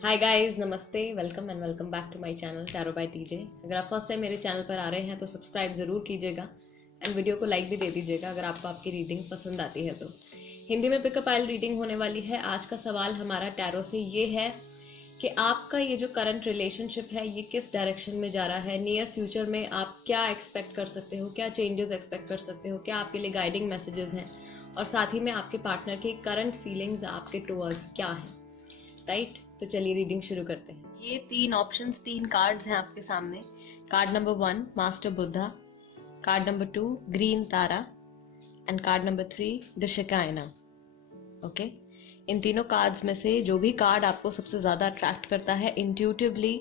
हाय guys, नमस्ते, welcome and welcome back to my channel tarot by TJ. अगर आप first time मेरे channel पर आ रहे हैं तो सब्सक्राइब जरूर कीजिएगा एंड वीडियो को लाइक भी दे दीजिएगा अगर आपको आपकी रीडिंग पसंद आती है तो। हिंदी में पिकअप आइल रीडिंग होने वाली है। आज का सवाल हमारा टैरो से ये है कि आपका ये जो करंट रिलेशनशिप है ये किस डायरेक्शन में जा रहा है। नियर फ्यूचर में आप क्या एक्सपेक्ट कर सकते हो, क्या चेंजेस एक्सपेक्ट कर सकते हो, क्या आपके लिए गाइडिंग मैसेजेस हैं, और साथ ही में आपके पार्टनर की करंट फीलिंग्स आपके टुवर्ड्स क्या हैं। राइट, तो चलिए रीडिंग शुरू करते हैं। ये तीन ऑप्शंस, तीन कार्ड्स हैं आपके सामने। Card number 1 master Buddha, card number 2 green Tara and card number 3 the Shekinah. Okay, इन तीनों कार्ड्स में से जो भी कार्ड आपको सबसे ज्यादा अट्रैक्ट करता है इंट्यूटिवली,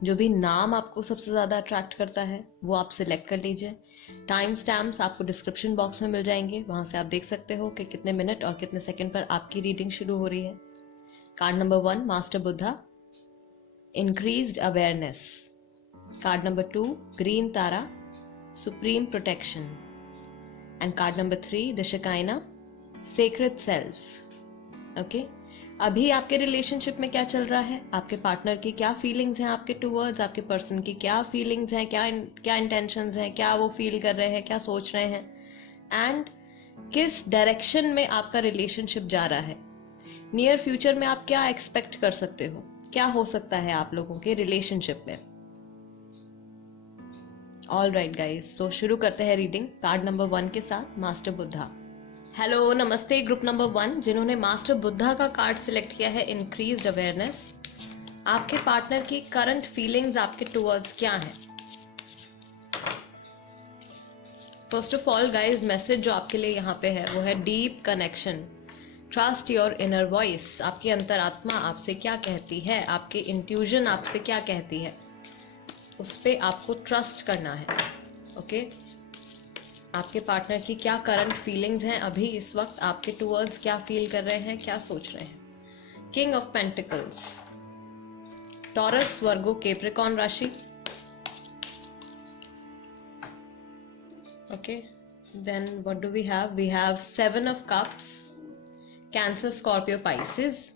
जो भी नाम आपको सबसे ज्यादा अट्रैक्ट करता है वो आप सिलेक्ट कर लीजिए। टाइम स्टैम्प्स आपको डिस्क्रिप्शन बॉक्स में मिल जाएंगे, वहां से आप देख सकते हो कि कितने मिनट और कितने सेकंड पर आपकी रीडिंग शुरू हो रही है। Card number 1 master Buddha, increased awareness. Card number 2 green Tara, supreme protection and card number 3 the Shekinah, sacred self. Okay, अभी आपके रिलेशनशिप में क्या चल रहा है, आपके पार्टनर की क्या फीलिंग्स हैं आपके टूवर्ड्स, आपके पर्सन की क्या फीलिंग्स हैं, क्या इंटेंशंस हैं, क्या वो फील कर रहे हैं, क्या सोच रहे हैं, एंड किस डायरेक्शन में आपका रिलेशनशिप जा रहा है। नियर फ्यूचर में आप क्या एक्सपेक्ट कर सकते हो, क्या हो सकता है आप लोगों के रिलेशनशिप में। ऑल राइट गाइस, सो शुरू करते हैं रीडिंग कार्ड नंबर 1 के साथ, मास्टर बुद्धा। हेलो, नमस्ते ग्रुप नंबर 1 जिन्होंने मास्टर बुद्धा का कार्ड सिलेक्ट किया है, इंक्रीज्ड अवेयरनेस। आपके पार्टनर की करंट फीलिंग्स आपके टुवर्ड्स क्या है। First of all guys, message जो आपके लिए यहाँ पे है वो है deep connection, trust your inner voice. आपकी अंतरात्मा आपसे क्या कहती है, आपकी इंट्यूजन आपसे क्या कहती है, उस पे आपको ट्रस्ट करना है। ओके, आपके पार्टनर की क्या करंट फीलिंग्स हैं, अभी इस वक्त आपके टुवर्ड्स क्या फील कर रहे हैं, क्या सोच रहे हैं। King of pentacles, Taurus, Virgo, Capricorn राशि। Okay, then what do we have, we have 7 of cups, Cancer, Scorpio, Pisces.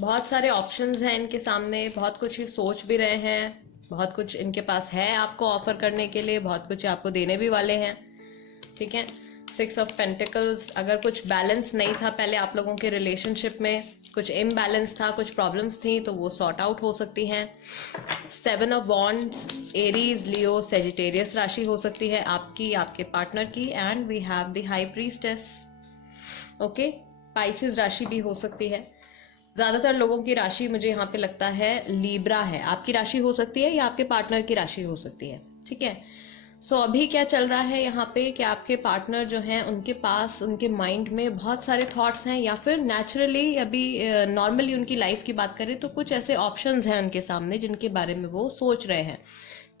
बहुत सारे ऑप्शंस हैं इनके सामने, बहुत कुछ ये सोच भी रहे हैं, बहुत कुछ इनके पास है आपको ऑफर करने के लिए, बहुत कुछ आपको देने भी वाले हैं। ठीक है, 6 ऑफ पेंटिकल्स, अगर कुछ बैलेंस नहीं था पहले आप लोगों के रिलेशनशिप में, कुछ इम्बैलेंस था, कुछ प्रॉब्लम्स थी, तो वो सॉर्ट आउट हो सकती हैं। 7 of wands, Aries, Leo, Sagittarius राशि हो सकती है आपकी, आपके पार्टनर की। And we have the high priestess. Okay, Pisces राशि भी हो सकती है। ज्यादातर लोगों की राशि मुझे यहाँ पे लगता है लीब्रा है। आपकी राशि हो सकती है या आपके पार्टनर की राशि हो सकती है। ठीक है, सो अभी क्या चल रहा है यहाँ पे कि आपके पार्टनर जो हैं उनके पास, उनके माइंड में बहुत सारे थॉट्स हैं, या फिर नेचुरली अभी नॉर्मली उनकी लाइफ की बात करें तो कुछ ऐसे ऑप्शंस हैं उनके सामने जिनके बारे में वो सोच रहे हैं।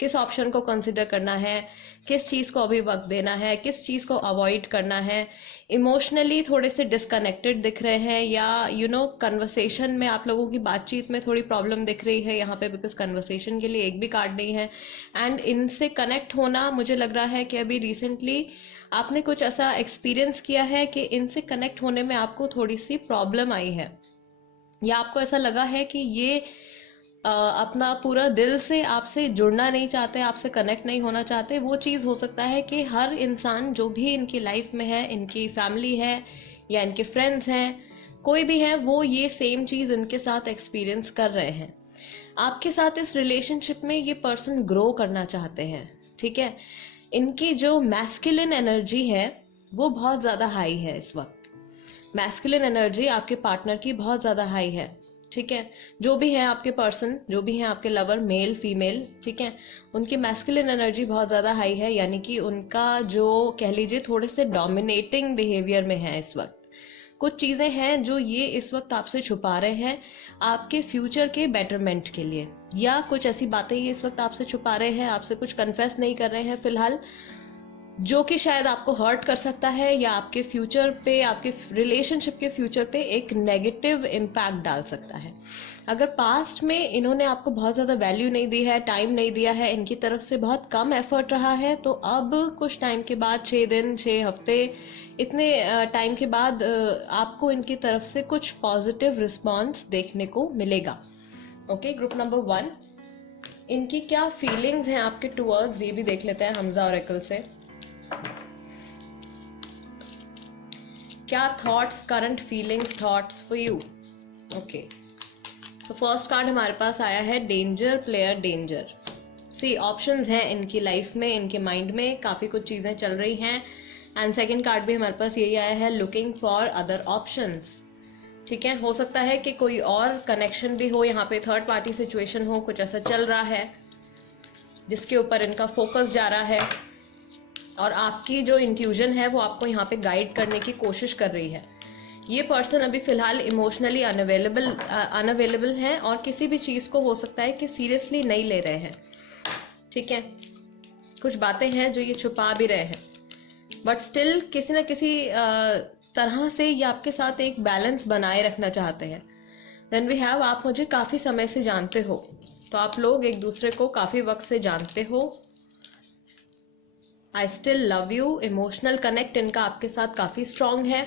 किस ऑप्शन को कंसिडर करना है, किस चीज को अभी वक्त देना है, किस चीज को अवॉइड करना है। इमोशनली थोड़े से डिस्कनेक्टेड दिख रहे हैं, या कन्वर्सेशन में आप लोगों की बातचीत में थोड़ी प्रॉब्लम दिख रही है यहाँ पे, बिकॉज कन्वर्सेशन के लिए एक भी कार्ड नहीं है। एंड इनसे कनेक्ट होना, मुझे लग रहा है कि अभी रिसेंटली आपने कुछ ऐसा एक्सपीरियंस किया है कि इनसे कनेक्ट होने में आपको थोड़ी सी प्रॉब्लम आई है, या आपको ऐसा लगा है कि ये अपना पूरा दिल से आपसे जुड़ना नहीं चाहते, आपसे कनेक्ट नहीं होना चाहते। वो चीज़ हो सकता है कि हर इंसान जो भी इनकी लाइफ में है, इनकी फैमिली है या इनके फ्रेंड्स हैं, कोई भी है, वो ये सेम चीज़ इनके साथ एक्सपीरियंस कर रहे हैं। आपके साथ इस रिलेशनशिप में ये पर्सन ग्रो करना चाहते हैं। ठीक है, इनकी जो मैस्कुलिन एनर्जी है वो बहुत ज़्यादा हाई है इस वक्त। मैस्कुलिन एनर्जी आपके पार्टनर की बहुत ज़्यादा हाई है। ठीक है, जो भी है आपके पर्सन, जो भी है आपके लवर, मेल फीमेल, ठीक है, उनकी मैस्कुलिन एनर्जी बहुत ज्यादा हाई है, यानी कि उनका जो कह लीजिए थोड़े से डोमिनेटिंग बिहेवियर में है इस वक्त। कुछ चीजें हैं जो ये इस वक्त आपसे छुपा रहे हैं आपके फ्यूचर के बेटरमेंट के लिए, या कुछ ऐसी बातें ये इस वक्त आपसे छुपा रहे हैं, आपसे कुछ कन्फेस नहीं कर रहे हैं फिलहाल, जो कि शायद आपको हर्ट कर सकता है या आपके फ्यूचर पे, आपके रिलेशनशिप के फ्यूचर पे एक नेगेटिव इम्पैक्ट डाल सकता है। अगर पास्ट में इन्होंने आपको बहुत ज्यादा वैल्यू नहीं दी है, टाइम नहीं दिया है, इनकी तरफ से बहुत कम एफर्ट रहा है, तो अब कुछ टाइम के बाद, 6 दिन, 6 हफ्ते इतने टाइम के बाद आपको इनकी तरफ से कुछ पॉजिटिव रिस्पॉन्स देखने को मिलेगा। ओके, ग्रुप नंबर 1, इनकी क्या फीलिंग्स हैं आपके टुवर्ड्स, ये भी देख लेते हैं हमजा ऑरेकल से। क्या thoughts, current feelings, thoughts for you. Okay, तो फर्स्ट कार्ड हमारे पास आया है डेंजर, प्लेयर डेंजर। सी ऑप्शंस हैं इनकी लाइफ में, इनके माइंड में काफी कुछ चीजें चल रही हैं। एंड सेकंड कार्ड भी हमारे पास यही आया है, लुकिंग फॉर अदर ऑप्शंस। ठीक है, हो सकता है कि कोई और कनेक्शन भी हो, यहाँ पे थर्ड पार्टी सिचुएशन हो, कुछ ऐसा चल रहा है जिसके ऊपर इनका फोकस जा रहा है और आपकी जो इंट्यूजन है वो आपको यहाँ पे गाइड करने की कोशिश कर रही है। ये पर्सन अभी फिलहाल इमोशनली अनअवेलेबल है और किसी भी चीज को हो सकता है कि सीरियसली नहीं ले रहे हैं। ठीक है, कुछ बातें हैं जो ये छुपा भी रहे हैं, बट स्टिल किसी न किसी तरह से ये आपके साथ एक बैलेंस बनाए रखना चाहते हैं। देन वी हैव, आप मुझे काफी समय से जानते हो, तो आप लोग एक दूसरे को काफी वक्त से जानते हो। I still love you, emotional connect इनका आपके साथ काफी स्ट्रांग है।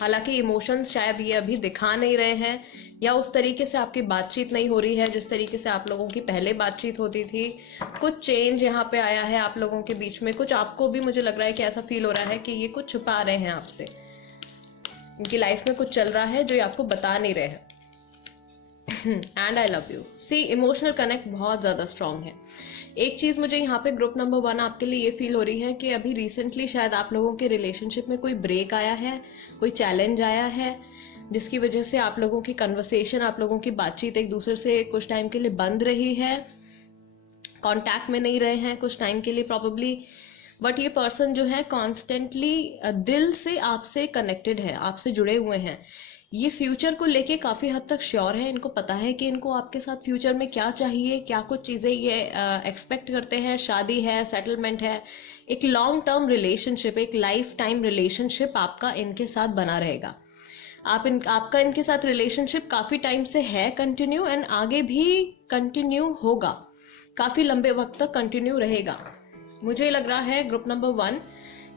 हालांकि इमोशंस शायद ये अभी दिखा नहीं रहे हैं, या उस तरीके से आपकी बातचीत नहीं हो रही है जिस तरीके से आप लोगों की पहले बातचीत होती थी। कुछ चेंज यहाँ पे आया है आप लोगों के बीच में, कुछ आपको भी मुझे लग रहा है कि ऐसा फील हो रहा है कि ये कुछ छुपा रहे हैं आपसे। इनकी लाइफ में कुछ चल रहा है जो ये आपको बता नहीं रहे हैं। And I love you. See emotional connect बहुत ज्यादा स्ट्रांग है। एक चीज मुझे यहाँ पे ग्रुप नंबर 1 आपके लिए ये फील हो रही है कि अभी रिसेंटली शायद आप लोगों के रिलेशनशिप में कोई ब्रेक आया है, कोई चैलेंज आया है, जिसकी वजह से आप लोगों की कन्वर्सेशन, आप लोगों की बातचीत एक दूसरे से कुछ टाइम के लिए बंद रही है, कांटेक्ट में नहीं रहे हैं कुछ टाइम के लिए प्रॉब्ली। बट ये पर्सन जो है कॉन्स्टेंटली दिल से आपसे कनेक्टेड है, आपसे जुड़े हुए हैं। ये फ्यूचर को लेके काफी हद तक श्योर है, इनको पता है कि इनको आपके साथ फ्यूचर में क्या चाहिए, क्या कुछ चीजें ये एक्सपेक्ट करते हैं। शादी है, सेटलमेंट है, एक लॉन्ग टर्म रिलेशनशिप, एक लाइफ टाइम रिलेशनशिप आपका इनके साथ बना रहेगा। आपका इनके साथ रिलेशनशिप काफी टाइम से है कंटिन्यू, एंड आगे भी कंटिन्यू होगा, काफी लंबे वक्त तक कंटिन्यू रहेगा। मुझे लग रहा है ग्रुप नंबर 1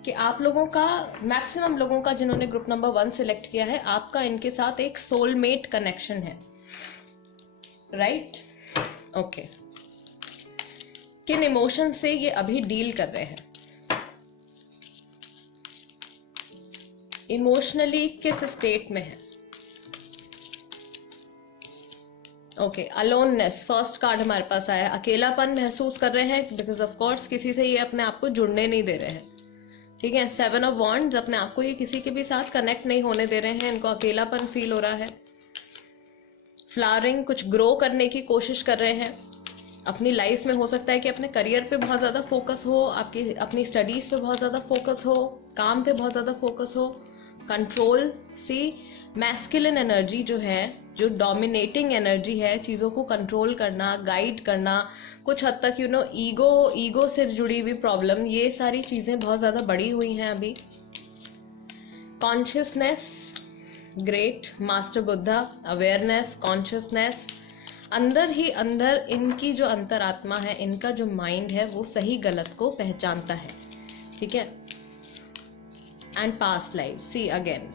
कि आप लोगों का, मैक्सिमम लोगों का जिन्होंने ग्रुप नंबर 1 सिलेक्ट किया है, आपका इनके साथ एक सोलमेट कनेक्शन है। राइट? ओके, किन इमोशन से ये अभी डील कर रहे हैं, इमोशनली किस स्टेट में है। ओके, अलोननेस फर्स्ट कार्ड हमारे पास आया है। अकेलापन महसूस कर रहे हैं बिकॉज ऑफ कोर्स किसी से ये अपने आप को जुड़ने नहीं दे रहे हैं। ठीक है, 7 ऑफ वॉन्ड्स, अपने आप को ये किसी के भी साथ कनेक्ट नहीं होने दे रहे हैं, इनको अकेलापन फील हो रहा है। फ्लावरिंग, कुछ ग्रो करने की कोशिश कर रहे हैं अपनी लाइफ में। हो सकता है कि अपने करियर पे बहुत ज्यादा फोकस हो, आपकी अपनी स्टडीज पे बहुत ज्यादा फोकस हो, काम पे बहुत ज्यादा फोकस हो। कंट्रोल, सी मैस्कुलिन एनर्जी जो है, जो डोमिनेटिंग एनर्जी है, चीजों को कंट्रोल करना, गाइड करना, कुछ हद तक ईगो से जुड़ी हुई प्रॉब्लम, ये सारी चीजें बहुत ज्यादा बढ़ी हुई हैं अभी। Consciousness, great, master Buddha, awareness, consciousness, अंदर ही अंदर इनकी जो अंतरात्मा है, इनका जो माइंड है, वो सही गलत को पहचानता है। ठीक है, and past life, see again,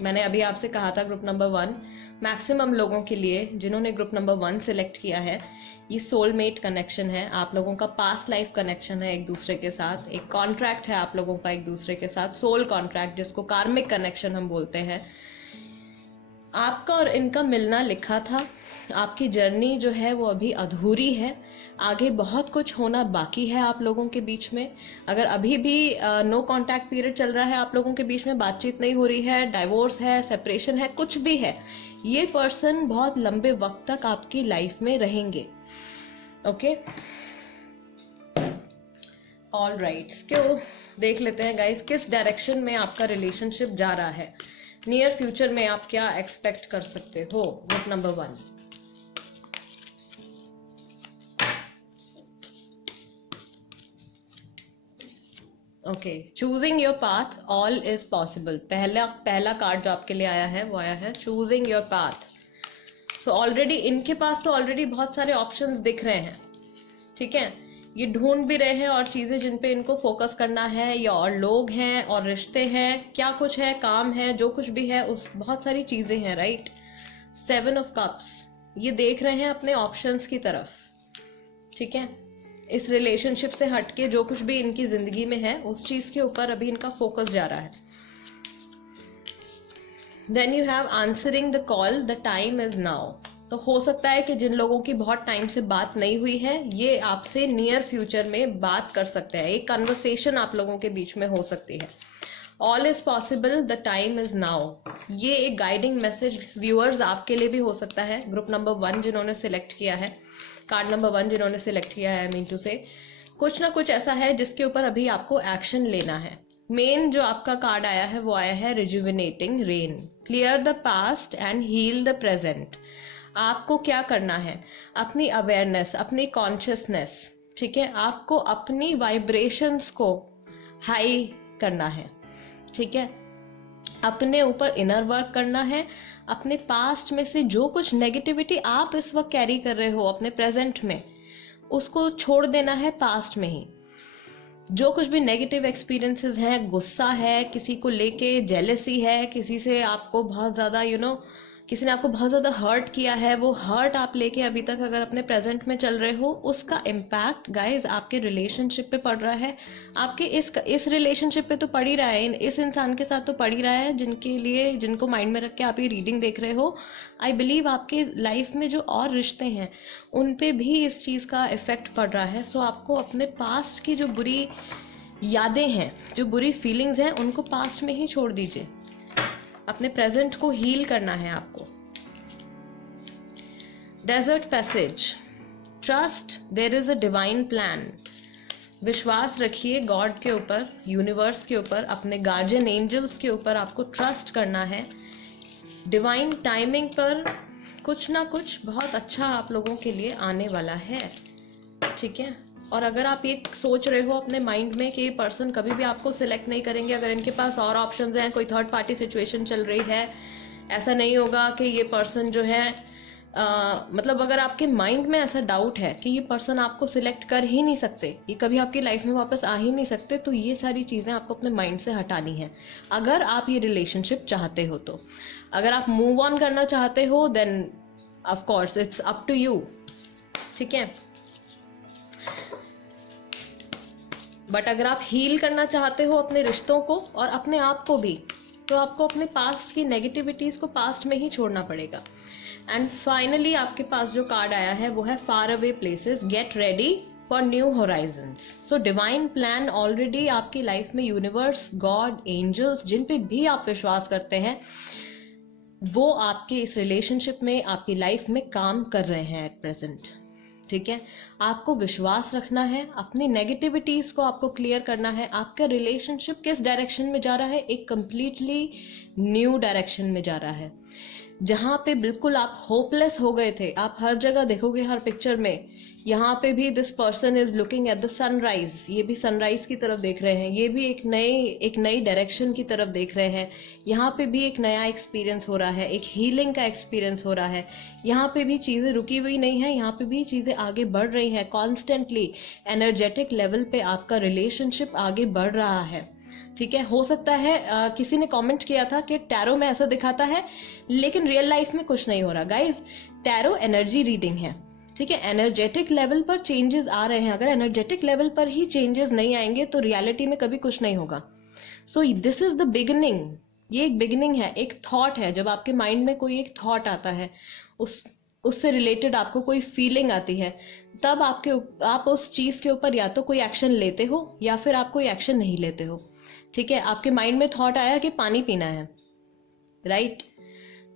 मैंने अभी आपसे कहा था ग्रुप नंबर 1 मैक्सिमम लोगों के लिए जिन्होंने ग्रुप नंबर 1 सिलेक्ट किया है, ये सोलमेट कनेक्शन है, आप लोगों का पास्ट लाइफ कनेक्शन है एक दूसरे के साथ, एक कॉन्ट्रैक्ट है आप लोगों का एक दूसरे के साथ, सोल कॉन्ट्रैक्ट, जिसको कार्मिक कनेक्शन हम बोलते हैं। आपका और इनका मिलना लिखा था, आपकी जर्नी जो है वो अभी अधूरी है, आगे बहुत कुछ होना बाकी है आप लोगों के बीच में। अगर अभी भी नो कांटेक्ट पीरियड चल रहा है, आप लोगों के बीच में बातचीत नहीं हो रही है, डाइवोर्स है, सेपरेशन है, कुछ भी है, ये पर्सन बहुत लंबे वक्त तक आपकी लाइफ में रहेंगे। ओके, ऑल राइट, इसको देख लेते हैं गाइस, किस डायरेक्शन में आपका रिलेशनशिप जा रहा है, नियर फ्यूचर में आप क्या एक्सपेक्ट कर सकते हो। Group number 1, okay, choosing your path, all is possible. पहला कार्ड जो आपके लिए आया है वो आया है choosing your path. So already इनके पास तो ऑलरेडी बहुत सारे ऑप्शंस दिख रहे हैं। ठीक है, ये ढूंढ भी रहे हैं और चीजें जिन पे इनको फोकस करना है, या और लोग हैं और रिश्ते हैं, क्या कुछ है, काम है, जो कुछ भी है, उस बहुत सारी चीजें हैं, राइट। 7 ऑफ कप्स, ये देख रहे हैं अपने ऑप्शंस की तरफ, ठीक है। इस रिलेशनशिप से हटके जो कुछ भी इनकी जिंदगी में है उस चीज के ऊपर अभी इनका फोकस जा रहा है। Then you have answering the call, the time is now. तो हो सकता है कि जिन लोगों की बहुत टाइम से बात नहीं हुई है, ये आपसे नियर फ्यूचर में बात कर सकते हैं, एक कन्वर्सेशन आप लोगों के बीच में हो सकती है। All is possible, the time is now, ये एक गाइडिंग मैसेज व्यूअर्स आपके लिए भी हो सकता है। ग्रुप नंबर 1 जिन्होंने सिलेक्ट किया है, कार्ड नंबर 1 जिन्होंने सिलेक्ट किया है, आई मीन टू से कुछ ना कुछ ऐसा है जिसके ऊपर अभी आपको एक्शन लेना है। मेन जो आपका कार्ड आया है वो आया है rejuvenating rain, clear the past and heal the present. आपको क्या करना है, अपनी अवेयरनेस, अपनी कॉन्शियसनेस, ठीक है, आपको अपनी वाइब्रेशंस को हाई करना है, ठीक है, अपने ऊपर इनर वर्क करना है। अपने पास्ट में से जो कुछ नेगेटिविटी आप इस वक्त कैरी कर रहे हो अपने प्रेजेंट में, उसको छोड़ देना है पास्ट में ही। जो कुछ भी नेगेटिव एक्सपीरियंसेस हैं, गुस्सा है, किसी को लेके जेलेसी है, किसी से आपको बहुत ज्यादा किसी ने आपको बहुत ज्यादा हर्ट किया है, वो हर्ट आप लेके अभी तक अगर अपने प्रेजेंट में चल रहे हो, उसका इम्पैक्ट गाइज आपके रिलेशनशिप पे पड़ रहा है, आपके इस रिलेशनशिप पे तो पड़ ही रहा है, इस इंसान के साथ तो पड़ ही रहा है जिनको माइंड में रख के आप ये रीडिंग देख रहे हो। आई बिलीव आपके लाइफ में जो और रिश्ते हैं उन पे भी इस चीज का इफेक्ट पड़ रहा है। सो आपको अपने पास्ट की जो बुरी यादें हैं, जो बुरी फीलिंग्स हैं, उनको पास्ट में ही छोड़ दीजिए, अपने प्रेजेंट को हील करना है आपको। Desert passage, trust there is a divine plan, विश्वास रखिए गॉड के ऊपर, यूनिवर्स के ऊपर, अपने गार्जियन एंजल्स के ऊपर आपको ट्रस्ट करना है। डिवाइन टाइमिंग पर कुछ ना कुछ बहुत अच्छा आप लोगों के लिए आने वाला है, ठीक है। और अगर आप ये सोच रहे हो अपने माइंड में कि ये पर्सन कभी भी आपको सिलेक्ट नहीं करेंगे, अगर इनके पास और ऑप्शंस हैं, कोई थर्ड पार्टी सिचुएशन चल रही है, ऐसा नहीं होगा कि ये पर्सन जो है मतलब अगर आपके माइंड में ऐसा डाउट है कि ये पर्सन आपको सिलेक्ट कर ही नहीं सकते, ये कभी आपकी लाइफ में वापस आ ही नहीं सकते, तो ये सारी चीजें आपको अपने माइंड से हटानी है अगर आप ये रिलेशनशिप चाहते हो। तो अगर आप मूव ऑन करना चाहते हो then of course it's up to you, ठीक है। बट अगर आप हील करना चाहते हो अपने रिश्तों को और अपने आप को भी, तो आपको अपने पास्ट की नेगेटिविटीज को पास्ट में ही छोड़ना पड़ेगा। एंड फाइनली आपके पास जो कार्ड आया है वो है far away places, get ready for new Horizons. So divine plan already आपकी लाइफ में, यूनिवर्स, गॉड, एंजल्स, जिन पे भी आप विश्वास करते हैं, वो आपके इस रिलेशनशिप में, आपकी लाइफ में काम कर रहे हैं एट प्रेजेंट, ठीक है। आपको विश्वास रखना है, अपनी नेगेटिविटीज को आपको क्लियर करना है। आपका रिलेशनशिप किस डायरेक्शन में जा रहा है, एक कंप्लीटली न्यू डायरेक्शन में जा रहा है। जहां पे बिल्कुल आप होपलेस हो गए थे, आप हर जगह देखोगे, हर पिक्चर में, यहाँ पे भी this person is looking at the sunrise, ये भी सनराइज की तरफ देख रहे हैं, ये भी एक नई डायरेक्शन की तरफ देख रहे हैं। यहाँ पे भी एक नया एक्सपीरियंस हो रहा है, एक हीलिंग का एक्सपीरियंस हो रहा है। यहाँ पे भी चीजें रुकी हुई नहीं है, यहाँ पे भी चीजें आगे बढ़ रही हैं कॉन्स्टेंटली। एनर्जेटिक लेवल पे आपका रिलेशनशिप आगे बढ़ रहा है, ठीक है। हो सकता है किसी ने कमेंट किया था कि टैरो में ऐसा दिखाता है लेकिन रियल लाइफ में कुछ नहीं हो रहा। गाइज, टैरो एनर्जी रीडिंग है, ठीक है। एनर्जेटिक लेवल पर चेंजेस आ रहे हैं, अगर एनर्जेटिक लेवल पर ही चेंजेस नहीं आएंगे तो रियलिटी में कभी कुछ नहीं होगा। So this is the beginning, ये एक बिगिनिंग है, एक थॉट है। जब आपके माइंड में कोई एक थॉट आता है, उससे रिलेटेड आपको कोई फीलिंग आती है, तब आप उस चीज के ऊपर या तो कोई एक्शन लेते हो या फिर आप कोई एक्शन नहीं लेते हो, ठीक है। आपके माइंड में थॉट आया कि पानी पीना है, राइट,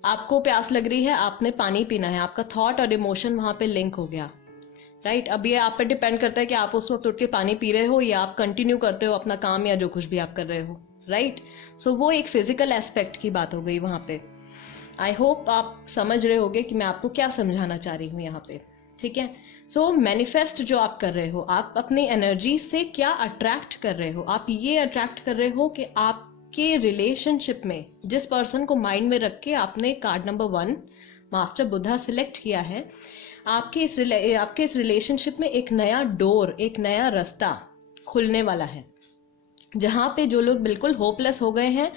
आपको प्यास लग रही है, आपने पानी पीना है, आपका थॉट और इमोशन वहां पे लिंक हो गया, राइट। अब ये आप पे डिपेंड करता है कि आप उस वक्त उठ के पानी पी रहे हो या आप कंटिन्यू करते हो अपना काम या जो कुछ भी आप कर रहे हो, राइट। सो वो एक फिजिकल एस्पेक्ट की बात हो गई वहां पे। आई होप आप समझ रहे होगे कि मैं आपको क्या समझाना चाह रही हूँ यहाँ पे, ठीक है। सो मैनिफेस्ट जो आप कर रहे हो, आप अपनी एनर्जी से क्या अट्रैक्ट कर रहे हो, आप ये अट्रैक्ट कर रहे हो कि आपके रिलेशनशिप में जिस पर्सन को माइंड में रख के आपने card number 1 master Buddha select किया है, आपके इस रिलेशनशिप में एक नया डोर, एक नया रास्ता खुलने वाला है, जहां पे जो लोग बिल्कुल होपलेस हो गए हैं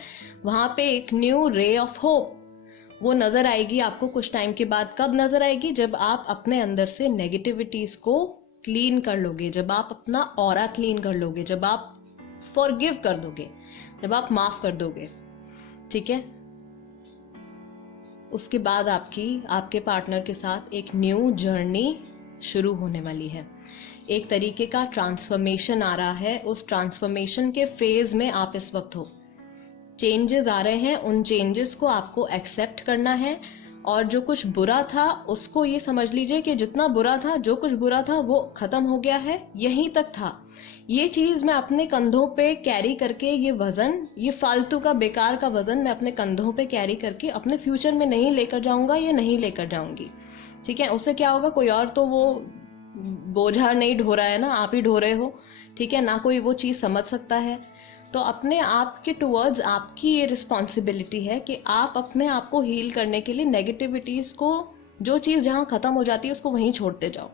वहां पे एक न्यू रे ऑफ होप वो नजर आएगी आपको कुछ टाइम के बाद। कब नजर आएगी? जब आप अपने अंदर से नेगेटिविटीज को क्लीन कर लोगे, जब आप अपना ऑरा क्लीन कर लोगे, जब आप फॉरगिव कर दोगे, जब आप माफ कर दोगे, ठीक है। उसके बाद आपके पार्टनर के साथ एक न्यू जर्नी शुरू होने वाली है। एक तरीके का ट्रांसफॉर्मेशन आ रहा है। उस ट्रांसफॉर्मेशन के फेज में आप इस वक्त हो। चेंजेस आ रहे हैं, उन चेंजेस को आपको एक्सेप्ट करना है। और जो कुछ बुरा था उसको ये समझ लीजिए कि जितना बुरा था, जो कुछ बुरा था वो खत्म हो गया है, यहीं तक था। ये चीज मैं अपने कंधों पे कैरी करके, ये वजन, ये फालतू का बेकार का वजन मैं अपने कंधों पे कैरी करके अपने फ्यूचर में नहीं लेकर जाऊंगा, या नहीं लेकर जाऊंगी, ठीक है। उससे क्या होगा? कोई और तो वो बोझा नहीं ढो रहा है ना, आप ही ढो रहे हो, ठीक है ना। कोई वो चीज समझ सकता है। तो अपने आप के टुवर्ड्स आपकी ये रिस्पॉन्सिबिलिटी है कि आप अपने आप को हील करने के लिए नेगेटिविटीज को, जो चीज जहां खत्म हो जाती है उसको वहीं छोड़ते जाओ,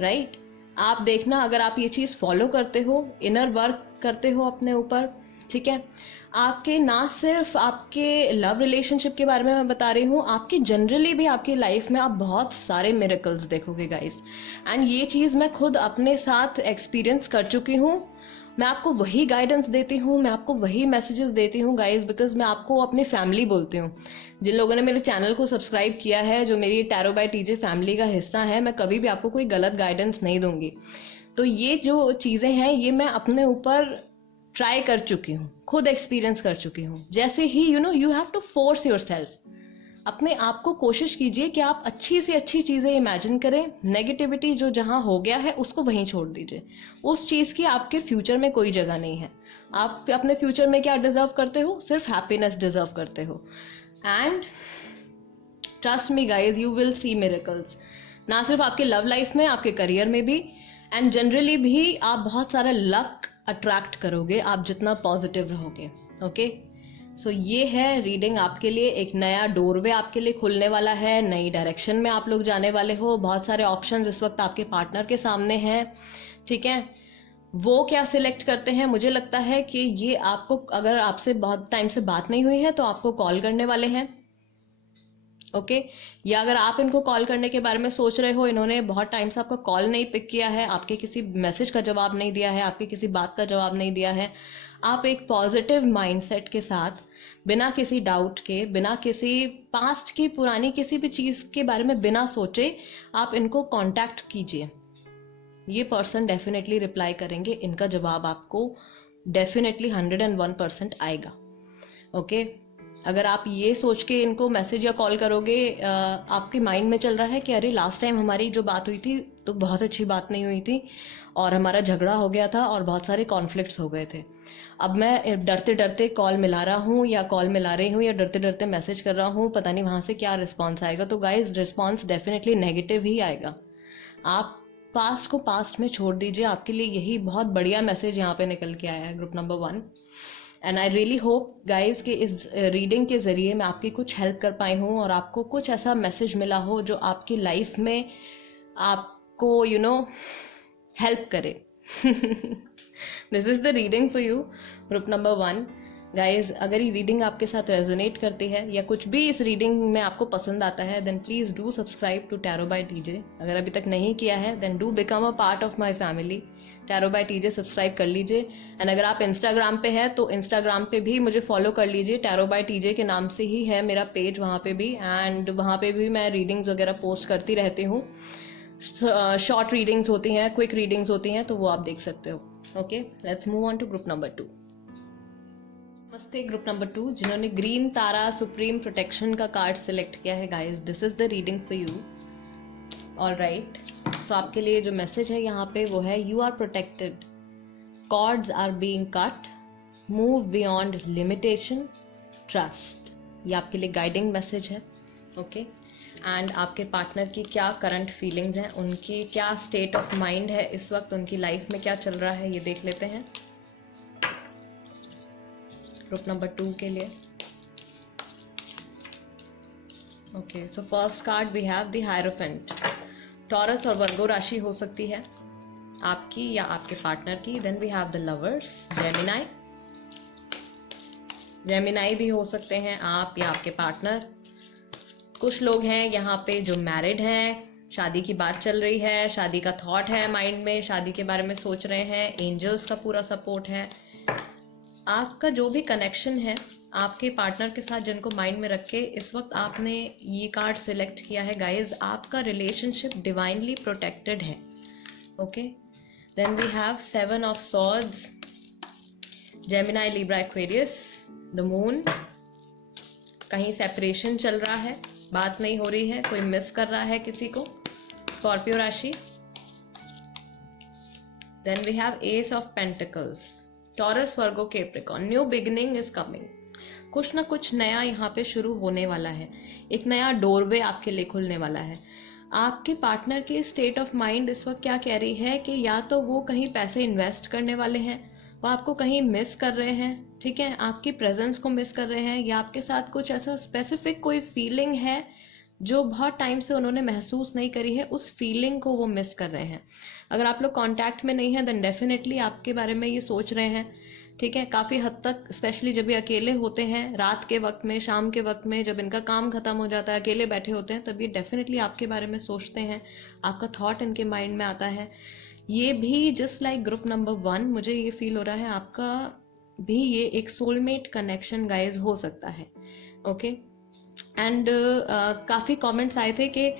राइट। आप देखना, अगर आप ये चीज फॉलो करते हो, इनर वर्क करते हो अपने ऊपर, ठीक है, आपके ना सिर्फ आपके लव रिलेशनशिप के बारे में मैं बता रही हूँ, आपके जनरली भी आपकी लाइफ में आप बहुत सारे मिरेकल्स देखोगे गाइस। एंड ये चीज मैं खुद अपने साथ एक्सपीरियंस कर चुकी हूँ। मैं आपको वही गाइडेंस देती हूँ, मैं आपको वही मैसेजेस देती हूँ गाइस, बिकॉज मैं आपको अपनी फैमिली बोलती हूँ। जिन लोगों ने मेरे चैनल को सब्सक्राइब किया है, जो मेरी टैरो बाय टीजे फैमिली का हिस्सा है, मैं कभी भी आपको कोई गलत गाइडेंस नहीं दूंगी। तो ये जो चीजें हैं ये मैं अपने ऊपर ट्राई कर चुकी हूँ, खुद एक्सपीरियंस कर चुकी हूँ। जैसे ही you have to force yourself, अपने आप को कोशिश कीजिए कि आप अच्छी से अच्छी चीजें इमेजिन करें। नेगेटिविटी जो जहां हो गया है उसको वहीं छोड़ दीजिए। उस चीज की आपके फ्यूचर में कोई जगह नहीं है। आप अपने फ्यूचर में क्या डिजर्व करते हो? सिर्फ हैप्पीनेस डिजर्व करते हो। And trust me guys, you will see miracles, ना सिर्फ आपके लव लाइफ में, आपके करियर में भी, एंड जनरली भी आप बहुत सारा लक अट्रैक्ट करोगे आप जितना पॉजिटिव रहोगे। ओके, सो ये है रीडिंग आपके लिए। एक नया डोरवे आपके लिए खुलने वाला है, नई डायरेक्शन में आप लोग जाने वाले हो। बहुत सारे ऑप्शंस इस वक्त आपके पार्टनर के सामने हैं, ठीक है। वो क्या सिलेक्ट करते हैं, मुझे लगता है कि ये आपको, अगर आपसे बहुत टाइम से बात नहीं हुई है तो आपको कॉल करने वाले हैं, ओके। या अगर आप इनको कॉल करने के बारे में सोच रहे हो, इन्होंने बहुत टाइम से आपका कॉल नहीं पिक किया है, आपके किसी मैसेज का जवाब नहीं दिया है, आपकी किसी बात का जवाब नहीं दिया है, आप एक पॉजिटिव माइंडसेट के साथ, बिना किसी डाउट के, बिना किसी पास्ट की पुरानी किसी भी चीज के बारे में बिना सोचे आप इनको कांटेक्ट कीजिए। ये पर्सन डेफिनेटली रिप्लाई करेंगे, इनका जवाब आपको डेफिनेटली 101% आएगा, ओके। अगर आप ये सोच के इनको मैसेज या कॉल करोगे, आपके माइंड में चल रहा है कि अरे लास्ट टाइम हमारी जो बात हुई थी तो बहुत अच्छी बात नहीं हुई थी और हमारा झगड़ा हो गया था और बहुत सारे कॉन्फ्लिक्ट्स हो गए थे, अब मैं डरते डरते कॉल मिला रहा हूँ या कॉल मिला रही हूँ या डरते डरते मैसेज कर रहा हूँ, पता नहीं वहां से क्या रिस्पॉन्स आएगा। तो गाइज, रिस्पॉन्स डेफिनेटली नेगेटिव ही आएगा। आप पास्ट को पास्ट में छोड़ दीजिए। आपके लिए यही बहुत बढ़िया मैसेज यहाँ पे निकल के आया है, group number 1। And I really hope guys कि इस रीडिंग के जरिए मैं आपकी कुछ हेल्प कर पाई हूँ और आपको कुछ ऐसा मैसेज मिला हो जो आपकी लाइफ में आपको हेल्प करे। This is the reading for you, group number 1। Guys, अगर ये रीडिंग आपके साथ रेजोनेट करती है या कुछ भी इस रीडिंग में आपको पसंद आता है, then please do subscribe to tarot by TJ. अगर अभी तक नहीं किया है then do become a part of my family. Tarot by TJ subscribe कर लीजिए। एंड अगर आप इंस्टाग्राम पे है तो इंस्टाग्राम पे भी मुझे फॉलो कर लीजिए, टैरो बाय टीजे के नाम से ही है मेरा पेज वहाँ पे भी। एंड वहाँ पे भी मैं रीडिंग्स वगैरह पोस्ट करती रहती हूँ। शॉर्ट रीडिंग्स होती हैं, क्विक रीडिंग्स होती हैं, तो वो आप देख सकते हो। Okay, let's move on to group number 2। नमस्ते ग्रुप नंबर 2, जिन्होंने ग्रीन तारा सुप्रीम प्रोटेक्शन का कार्ड सिलेक्ट किया है guys, this is the reading for you. Alright, so आपके लिए जो मैसेज है यहाँ पे वो है, you are protected, cords are being cut, move beyond limitation, trust. ये आपके लिए गाइडिंग मैसेज है, ओके। एंड आपके पार्टनर की क्या करंट फीलिंग्स हैं, उनकी क्या स्टेट ऑफ माइंड है इस वक्त, उनकी लाइफ में क्या चल रहा है, ये देख लेते हैं ग्रुप नंबर 2 के लिए। Okay, so first card we have the hierophant. Taurus और वर्गो राशि हो सकती है आपकी या आपके पार्टनर की। Then we have the lovers, Gemini. Gemini भी हो सकते हैं आप या आपके पार्टनर। कुछ लोग हैं यहाँ पे जो मैरिड हैं, शादी की बात चल रही है, शादी का थॉट है माइंड में, शादी के बारे में सोच रहे हैं, एंजल्स का पूरा सपोर्ट है। आपका जो भी कनेक्शन है आपके पार्टनर के साथ जिनको माइंड में रख के इस वक्त आपने ये कार्ड सिलेक्ट किया है गाइज, आपका रिलेशनशिप डिवाइनली प्रोटेक्टेड है। Okay, then we have 7 of swords, Gemini, Libra, Aquarius, the moon. कहीं सेपरेशन चल रहा है, बात नहीं हो रही है, कोई मिस कर रहा है किसी को, स्कॉर्पियो राशि। Then we have ace of pentacles, Taurus, Virgo, Capricorn. New beginning is coming, कुछ ना कुछ नया यहाँ पे शुरू होने वाला है, एक नया डोरवे आपके लिए खुलने वाला है। आपके पार्टनर की स्टेट ऑफ माइंड इस वक्त क्या कह रही है कि या तो वो कहीं पैसे इन्वेस्ट करने वाले हैं, वो आपको कहीं मिस कर रहे हैं, ठीक है, आपकी प्रेजेंस को मिस कर रहे हैं, या आपके साथ कुछ ऐसा स्पेसिफिक कोई फीलिंग है जो बहुत टाइम से उन्होंने महसूस नहीं करी है, उस फीलिंग को वो मिस कर रहे हैं। अगर आप लोग कांटेक्ट में नहीं है देन डेफिनेटली आपके बारे में ये सोच रहे हैं, ठीक है, काफ़ी हद तक, स्पेशली जब ये अकेले होते हैं रात के वक्त में, शाम के वक्त में, जब इनका काम खत्म हो जाता है, अकेले बैठे होते हैं, तब ये डेफिनेटली आपके बारे में सोचते हैं, आपका थॉट इनके माइंड में आता है। ये भी जस्ट लाइक ग्रुप नंबर 1 मुझे ये फील हो रहा है आपका भी ये एक सोलमेट कनेक्शन गाइज हो सकता है। ओके, एंड काफ़ी कमेंट्स आए थे कि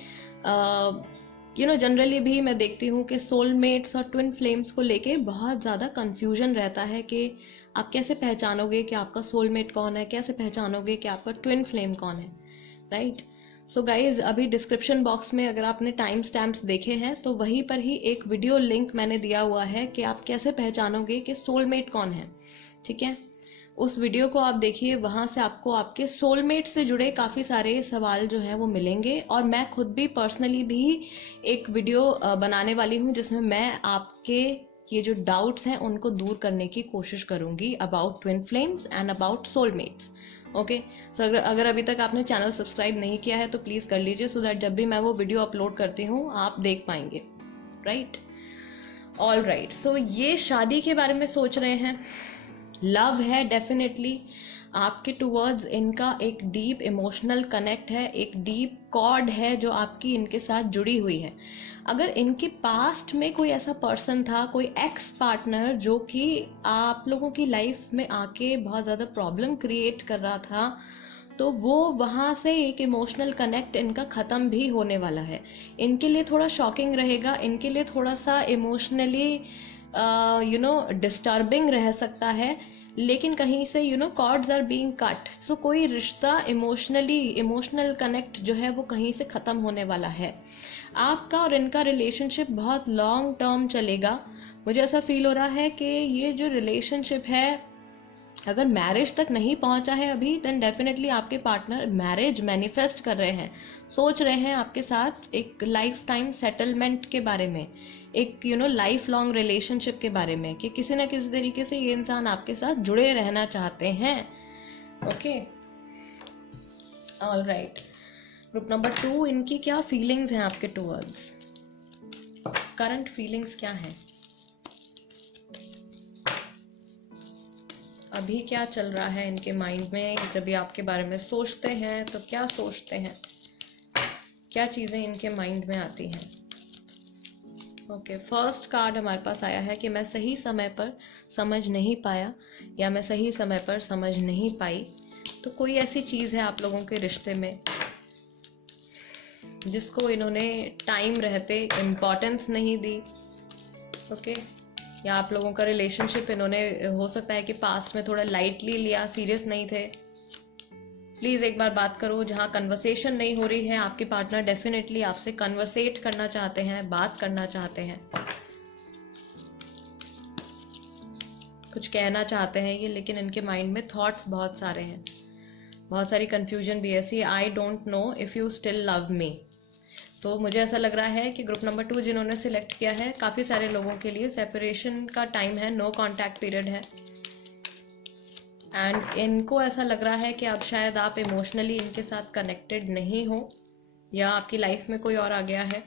जनरली भी मैं देखती हूँ कि सोलमेट्स और ट्विन फ्लेम्स को लेके बहुत ज़्यादा कंफ्यूजन रहता है कि आप कैसे पहचानोगे कि आपका सोलमेट कौन है, कैसे पहचानोगे कि आपका ट्विन फ्लेम कौन है, राइट। सो गाइज, अभी डिस्क्रिप्शन बॉक्स में अगर आपने टाइम स्टैम्प्स देखे हैं तो वहीं पर ही एक वीडियो लिंक मैंने दिया हुआ है कि आप कैसे पहचानोगे कि सोलमेट कौन है, ठीक है। उस वीडियो को आप देखिए, वहाँ से आपको आपके सोलमेट से जुड़े काफ़ी सारे सवाल जो हैं वो मिलेंगे, और मैं खुद भी पर्सनली भी एक वीडियो बनाने वाली हूँ जिसमें मैं आपके ये जो डाउट्स हैं उनको दूर करने की कोशिश करूँगी about twin flames and about soulmates. Okay, so अगर अभी तक आपने चैनल सब्सक्राइब नहीं किया है तो प्लीज़ कर लीजिए, सो दैट जब भी मैं वो वीडियो अपलोड करती हूँ आप देख पाएंगे, राइट। ऑल राइट, सो ये शादी के बारे में सोच रहे हैं, लव है डेफिनेटली आपके टूवर्ड्स, इनका एक डीप इमोशनल कनेक्ट है, एक डीप कॉर्ड है जो आपकी इनके साथ जुड़ी हुई है। अगर इनके पास्ट में कोई ऐसा पर्सन था, कोई एक्स पार्टनर जो कि आप लोगों की लाइफ में आके बहुत ज़्यादा प्रॉब्लम क्रिएट कर रहा था, तो वो वहाँ से एक इमोशनल कनेक्ट इनका ख़त्म भी होने वाला है। इनके लिए थोड़ा शॉकिंग रहेगा, इनके लिए थोड़ा सा इमोशनली डिस्टर्बिंग रह सकता है, लेकिन कहीं से कॉर्ड्स आर बीइंग कट, सो कोई रिश्ता इमोशनल कनेक्ट जो है वो कहीं से ख़त्म होने वाला है। आपका और इनका रिलेशनशिप बहुत लॉन्ग टर्म चलेगा। मुझे ऐसा फील हो रहा है कि ये जो रिलेशनशिप है अगर मैरिज तक नहीं पहुंचा है अभी, देन डेफिनेटली आपके पार्टनर मैरिज मैनिफेस्ट कर रहे हैं, सोच रहे हैं आपके साथ एक लाइफ टाइम सेटलमेंट के बारे में, एक लाइफ लॉन्ग रिलेशनशिप के बारे में, कि किसी ना किसी तरीके से ये इंसान आपके साथ जुड़े रहना चाहते हैं। Okay, all right, group number 2, इनकी क्या फीलिंग्स हैं आपके टूवर्ड्स, करंट फीलिंग्स क्या हैं, अभी क्या चल रहा है इनके माइंड में, जब ये आपके बारे में सोचते हैं तो क्या सोचते हैं, क्या चीज़ें इनके माइंड में आती हैं। ओके, फर्स्ट कार्ड हमारे पास आया है कि मैं सही समय पर समझ नहीं पाया या मैं सही समय पर समझ नहीं पाई। तो कोई ऐसी चीज़ है आप लोगों के रिश्ते में जिसको इन्होंने टाइम रहते इम्पोर्टेंस नहीं दी। ओके, या आप लोगों का रिलेशनशिप इन्होंने हो सकता है कि पास्ट में थोड़ा लाइटली लिया, सीरियस नहीं थे। प्लीज़ एक बार बात करो, जहाँ कन्वर्सेशन नहीं हो रही है आपके पार्टनर डेफिनेटली आपसे कन्वर्सेट करना चाहते हैं, बात करना चाहते हैं, कुछ कहना चाहते हैं ये, लेकिन इनके माइंड में थॉट्स बहुत सारे हैं, बहुत सारी कंफ्यूजन भी ऐसी, I don't know if you still love me. तो मुझे ऐसा लग रहा है कि ग्रुप नंबर 2 जिन्होंने सिलेक्ट किया है, काफ़ी सारे लोगों के लिए सेपरेशन का टाइम है, नो कॉन्टैक्ट पीरियड है, एंड इनको ऐसा लग रहा है कि अब शायद आप इमोशनली इनके साथ कनेक्टेड नहीं हो, या आपकी लाइफ में कोई और आ गया है,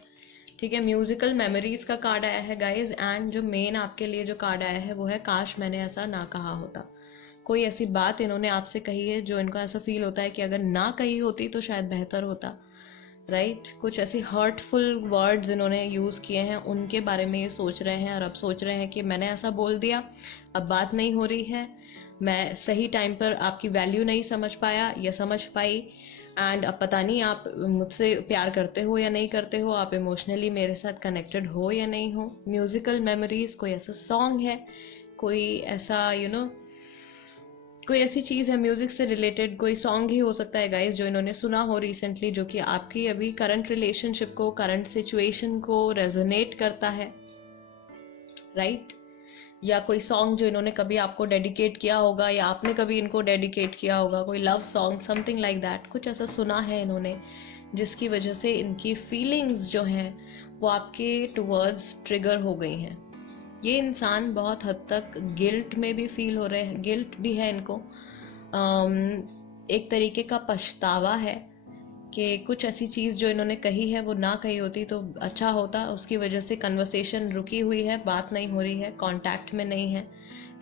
ठीक है, म्यूजिकल मेमोरीज का कार्ड आया है गाइज, एंड जो मेन आपके लिए जो कार्ड आया है वो है काश मैंने ऐसा ना कहा होता। कोई ऐसी बात इन्होंने आपसे कही है जो इनको ऐसा फील होता है कि अगर ना कही होती तो शायद बेहतर होता, राइट। कुछ ऐसी हर्टफुल वर्ड्स इन्होंने यूज़ किए हैं, उनके बारे में ये सोच रहे हैं और अब सोच रहे हैं कि मैंने ऐसा बोल दिया, अब बात नहीं हो रही है, मैं सही टाइम पर आपकी वैल्यू नहीं समझ पाया या समझ पाई, एंड अब पता नहीं आप मुझसे प्यार करते हो या नहीं करते हो, आप इमोशनली मेरे साथ कनेक्टेड हो या नहीं हो। म्यूजिकल मेमोरीज, कोई ऐसा सॉन्ग है, कोई ऐसा कोई ऐसी चीज़ है म्यूजिक से रिलेटेड, कोई सॉन्ग ही हो सकता है गाइज जो इन्होंने सुना हो रिसेंटली, जो कि आपकी अभी करंट रिलेशनशिप को, करंट सिचुएशन को रेजोनेट करता है, राइट। या कोई सॉन्ग जो इन्होंने कभी आपको डेडिकेट किया होगा या आपने कभी इनको डेडिकेट किया होगा, कोई love song, something like that, कुछ ऐसा सुना है इन्होंने जिसकी वजह से इनकी फीलिंग्स जो हैं वो आपके टुवर्ड्स ट्रिगर हो गई हैं। ये इंसान बहुत हद तक गिल्ट में भी फील हो रहे हैं, गिल्ट भी है इनको, एक तरीके का पछतावा है कि कुछ ऐसी चीज़ जो इन्होंने कही है वो ना कही होती तो अच्छा होता, उसकी वजह से कन्वर्सेशन रुकी हुई है, बात नहीं हो रही है, कांटेक्ट में नहीं है।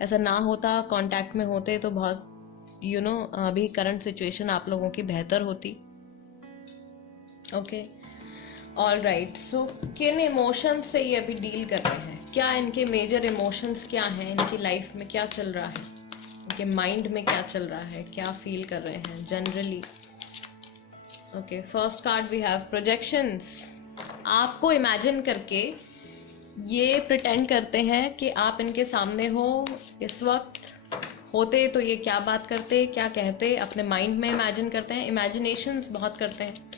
ऐसा ना होता, कांटेक्ट में होते तो बहुत अभी करंट सिचुएशन आप लोगों की बेहतर होती। Okay, all right. सो किन इमोशंस से ये अभी डील कर रहे हैं, क्या इनके मेजर इमोशंस क्या हैं, इनकी लाइफ में क्या चल रहा है, इनके माइंड में क्या चल रहा है, क्या फील कर रहे हैं generally. Okay, first card we have projections. आपको इमेजिन करके ये प्रिटेंड करते हैं कि आप इनके सामने हो इस वक्त, होते तो ये क्या बात करते, क्या कहते, अपने माइंड में इमेजिन करते हैं, इमेजिनेशंस बहुत करते हैं,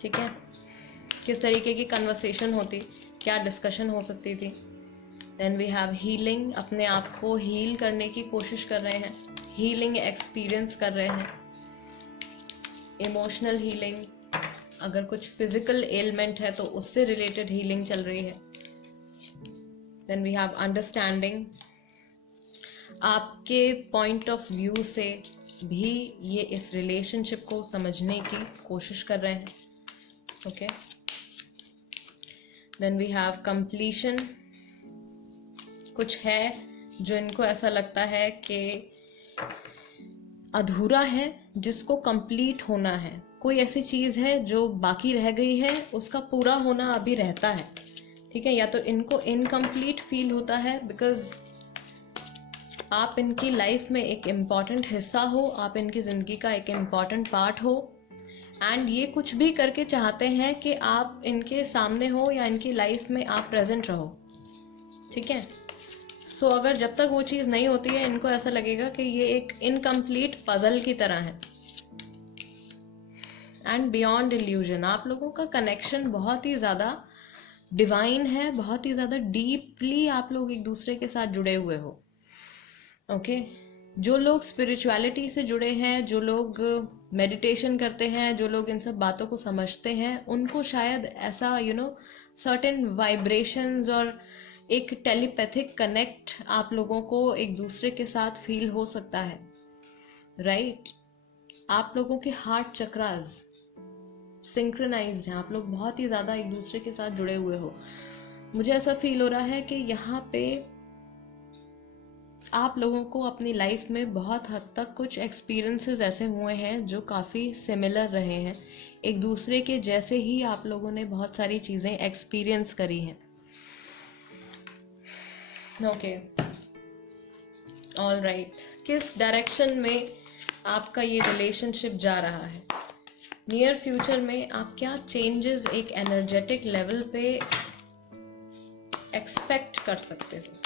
ठीक है। किस तरीके की कन्वर्सेशन होती, क्या डिस्कशन हो सकती थी। देन वी हैव हीलिंग, अपने आप को हील करने की कोशिश कर रहे हैं, हीलिंग एक्सपीरियंस कर रहे हैं, इमोशनल हीलिंग, अगर कुछ फिजिकल एलिमेंट है तो उससे रिलेटेड हीलिंग चल रही है। देन वी हैव अंडरस्टैंडिंग, आपके पॉइंट ऑफ व्यू से भी ये इस रिलेशनशिप को समझने की कोशिश कर रहे हैं, okay. Then we have completion, कुछ है जो इनको ऐसा लगता है कि अधूरा है जिसको कंप्लीट होना है, कोई ऐसी चीज है जो बाकी रह गई है, उसका पूरा होना अभी रहता है, ठीक है। या तो इनको इनकम्प्लीट फील होता है बिकॉज आप इनकी लाइफ में एक इम्पॉर्टेंट हिस्सा हो, आप इनकी जिंदगी का एक इम्पॉर्टेंट पार्ट हो, एंड ये कुछ भी करके चाहते हैं कि आप इनके सामने हो या इनकी लाइफ में आप प्रेजेंट रहो, ठीक है। सो अगर जब तक वो चीज़ नहीं होती है इनको ऐसा लगेगा कि ये एक इनकम्प्लीट पजल की तरह है। एंड बियॉन्ड इल्यूजन, आप लोगों का कनेक्शन बहुत ही ज़्यादा डिवाइन है, बहुत ही ज़्यादा डीपली आप लोग एक दूसरे के साथ जुड़े हुए हो, ओके। जो लोग स्पिरिचुअलिटी से जुड़े हैं, जो लोग मेडिटेशन करते हैं, जो लोग इन सब बातों को समझते हैं, उनको शायद ऐसा सर्टेन वाइब्रेशंस और एक टेलीपैथिक कनेक्ट आप लोगों को एक दूसरे के साथ फील हो सकता है, राइट। आप लोगों के हार्ट चक्रास सिंक्रोनाइज्ड हैं, आप लोग बहुत ही ज़्यादा एक दूसरे के साथ जुड़े हुए हो। मुझे ऐसा फील हो रहा है कि यहाँ पे आप लोगों को अपनी लाइफ में बहुत हद तक कुछ एक्सपीरियंसेस ऐसे हुए हैं जो काफ़ी सिमिलर रहे हैं, एक दूसरे के जैसे ही आप लोगों ने बहुत सारी चीज़ें एक्सपीरियंस करी हैं, ओके। ऑल राइट, किस डायरेक्शन में आपका ये रिलेशनशिप जा रहा है, नियर फ्यूचर में आप क्या चेंजेस एक एनर्जेटिक लेवल पे एक्सपेक्ट कर सकते हो।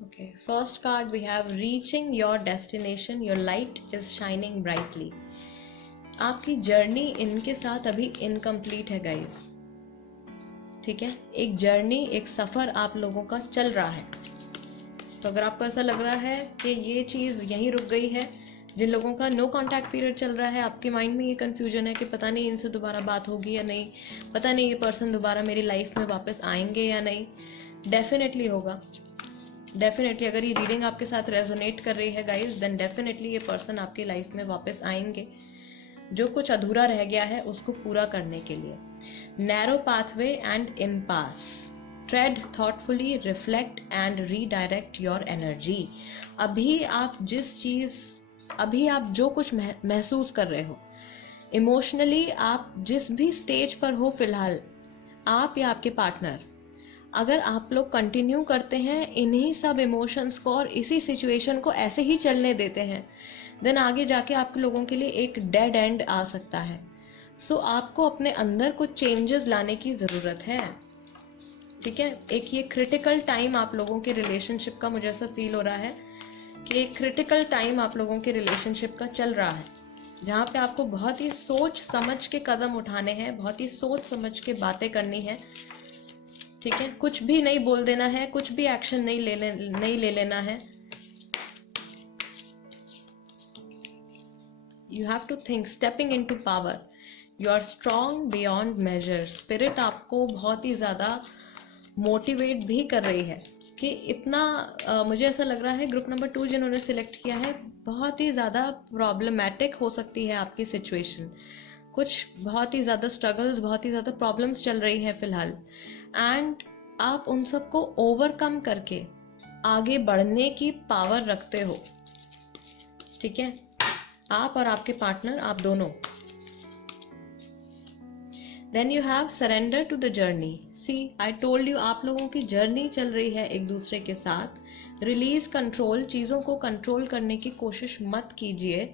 Okay, first card we have reaching your destination, your light is shining brightly. आपकी जर्नी इनके साथ अभी इनकम्प्लीट है गाइस, ठीक है। एक जर्नी, एक सफ़र आप लोगों का चल रहा है। तो अगर आपको ऐसा लग रहा है कि ये चीज़ यहीं रुक गई है, जिन लोगों का नो कांटेक्ट पीरियड चल रहा है, आपके माइंड में ये कन्फ्यूजन है कि पता नहीं इनसे दोबारा बात होगी या नहीं, पता नहीं ये पर्सन दोबारा मेरी लाइफ में वापस आएंगे या नहीं, डेफिनेटली होगा, डेफिनेटली। अगर ये रीडिंग आपके साथ रेजोनेट कर रही है गाइज, देन डेफिनेटली ये पर्सन आपकी लाइफ में वापस आएंगे, जो कुछ अधूरा रह गया है उसको पूरा करने के लिए। Narrow pathway and impasse, trade thoughtfully, reflect and redirect your energy. अभी आप जो कुछ महसूस कर रहे हो इमोशनली, आप जिस भी स्टेज पर हो फिलहाल, आप या आपके पार्टनर, अगर आप लोग कंटिन्यू करते हैं इन्हीं सब इमोशंस को और इसी सिचुएशन को ऐसे ही चलने देते हैं, देन आगे जाके आप लोगों के लिए एक डेड एंड आ सकता है। सो आपको अपने अंदर कुछ चेंजेस लाने की ज़रूरत है, ठीक है। एक ये क्रिटिकल टाइम आप लोगों के रिलेशनशिप का, मुझे ऐसा फील हो रहा है कि एक क्रिटिकल टाइम आप लोगों के रिलेशनशिप का चल रहा है, जहाँ पे आपको बहुत ही सोच समझ के कदम उठाने हैं, बहुत ही सोच समझ के बातें करनी है, ठीक है। कुछ भी नहीं बोल देना है, कुछ भी एक्शन नहीं ले लेना है। You have to think, stepping into power, you are strong beyond measure. Spirit आपको बहुत ही ज़्यादा मोटिवेट भी कर रही है कि इतना मुझे ऐसा लग रहा है ग्रुप नंबर 2 जिन्होंने सिलेक्ट किया है, बहुत ही ज़्यादा प्रॉब्लमैटिक हो सकती है आपकी सिचुएशन, कुछ बहुत ही ज़्यादा स्ट्रगल्स, बहुत ही ज़्यादा प्रॉब्लम्स चल रही है फिलहाल, एंड आप उन सबको ओवरकम करके आगे बढ़ने की पावर रखते हो, ठीक है। आप और आपके पार्टनर, आप दोनों। Then you have surrender to the journey. See, I told you, आप लोगों की जर्नी चल रही है एक दूसरे के साथ। रिलीज कंट्रोल, चीज़ों को कंट्रोल करने की कोशिश मत कीजिए,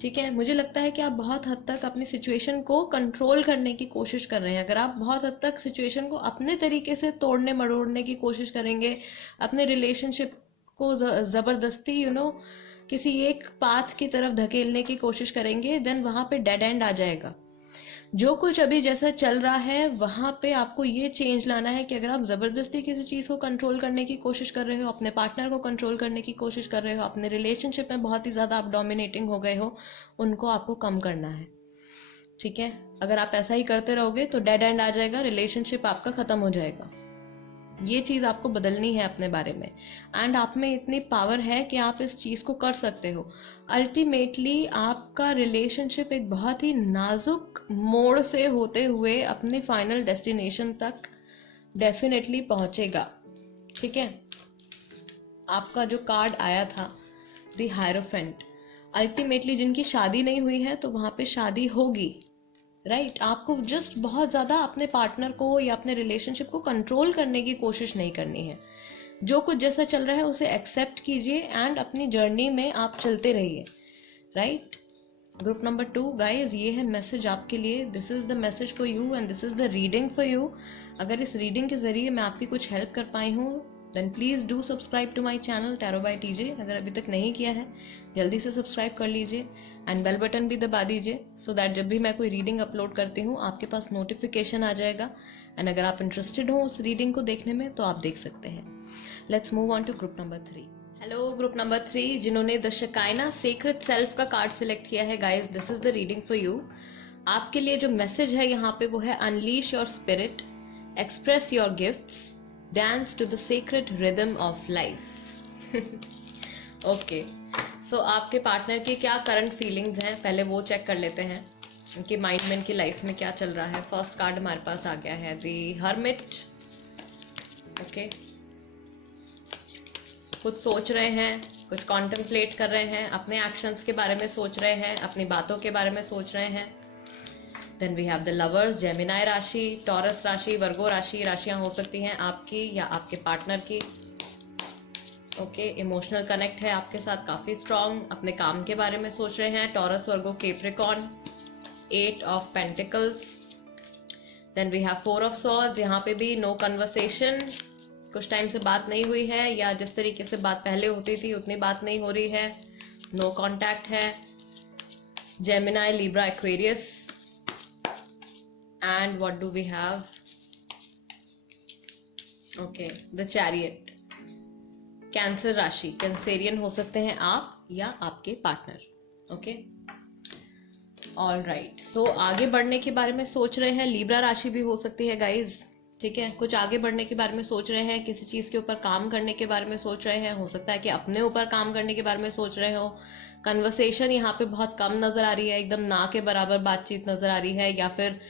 ठीक है। मुझे लगता है कि आप बहुत हद तक अपनी सिचुएशन को कंट्रोल करने की कोशिश कर रहे हैं। अगर आप बहुत हद तक सिचुएशन को अपने तरीके से तोड़ने मरोड़ने की कोशिश करेंगे, अपने रिलेशनशिप को ज़बरदस्ती किसी एक पाथ की तरफ धकेलने की कोशिश करेंगे, देन वहां पे डेड एंड आ जाएगा। जो कुछ अभी जैसा चल रहा है वहां पे आपको ये चेंज लाना है कि अगर आप जबरदस्ती किसी चीज को कंट्रोल करने की कोशिश कर रहे हो, अपने पार्टनर को कंट्रोल करने की कोशिश कर रहे हो, अपने रिलेशनशिप में बहुत ही ज्यादा आप डोमिनेटिंग हो गए हो, उनको आपको कम करना है, ठीक है। अगर आप ऐसा ही करते रहोगे तो डेड एंड आ जाएगा, रिलेशनशिप आपका खत्म हो जाएगा। ये चीज आपको बदलनी है अपने बारे में, एंड आप में इतनी पावर है कि आप इस चीज को कर सकते हो। अल्टीमेटली आपका रिलेशनशिप एक बहुत ही नाजुक मोड़ से होते हुए अपनी फाइनल डेस्टिनेशन तक डेफिनेटली पहुंचेगा, ठीक है। आपका जो कार्ड आया था द हायरोफेंट, अल्टीमेटली जिनकी शादी नहीं हुई है तो वहां पे शादी होगी, राइट। आपको जस्ट बहुत ज़्यादा अपने पार्टनर को या अपने रिलेशनशिप को कंट्रोल करने की कोशिश नहीं करनी है। जो कुछ जैसा चल रहा है उसे एक्सेप्ट कीजिए एंड अपनी जर्नी में आप चलते रहिए, राइट। ग्रुप नंबर 2 गाइज, ये है मैसेज आपके लिए। This is the message for you and this is the reading for you. अगर इस रीडिंग के जरिए मैं आपकी कुछ हेल्प कर पाई हूँ, then please do subscribe to my channel tarot by TJ. अगर अभी तक नहीं किया है जल्दी से सब्सक्राइब कर लीजिए एंड बेल बटन भी दबा दीजिए, सो दैट जब भी मैं कोई रीडिंग अपलोड करती हूँ आपके पास नोटिफिकेशन आ जाएगा। एंड अगर आप इंटरेस्टेड हो उस रीडिंग को देखने में तो आप देख सकते हैं। Let's move on to group number 3। Hello group number 3 जिन्होंने द शकाइना सीक्रेट सेल्फ का कार्ड सिलेक्ट किया है, guys this is the reading for you. आपके लिए जो मैसेज है यहाँ पे वो है unleash your spirit, express your gifts, dance to the secret rhythm of life. Okay, so आपके पार्टनर की क्या करंट फीलिंग्स हैं पहले वो चेक कर लेते हैं। उनके माइंड में, उनकी लाइफ में क्या चल रहा है। फर्स्ट कार्ड हमारे पास आ गया है द हर्मिट। ओके, कुछ सोच रहे हैं, कुछ कॉन्टेम्पलेट कर रहे हैं, अपने एक्शंस के बारे में सोच रहे हैं, अपनी बातों के बारे में सोच रहे हैं। Then we have the lovers, Gemini राशि, टॉरस राशि, वर्गो राशि। राशियां हो सकती हैं आपकी या आपके पार्टनर की। ओके, इमोशनल कनेक्ट है आपके साथ काफी स्ट्रांग, अपने काम के बारे में सोच रहे हैं। Taurus, Virgo, Capricorn. 8 of pentacles. Then we have 4 of swords. यहाँ पे भी नो कन्वर्सेशन, कुछ टाइम से बात नहीं हुई है या जिस तरीके से बात पहले होती थी उतनी बात नहीं हो रही है। नो कांटेक्ट है। Gemini, Libra, Aquarius. And what do we have? Okay, the chariot. Cancer राशि, कैंसेरियन हो सकते हैं आप या आपके पार्टनर। Okay, all right. सो आगे बढ़ने के बारे में सोच रहे हैं। लिब्रा राशि भी हो सकती है गाइज, ठीक है। कुछ आगे बढ़ने के बारे में सोच रहे हैं, किसी चीज के ऊपर काम करने के बारे में सोच रहे हैं। हो सकता है कि अपने ऊपर काम करने के बारे में सोच रहे हो, कन्वर्सेशन यहाँ पे बहुत कम नजर आ रही है, एकदम ना के बराबर बातचीत नजर आ रही है, या फिर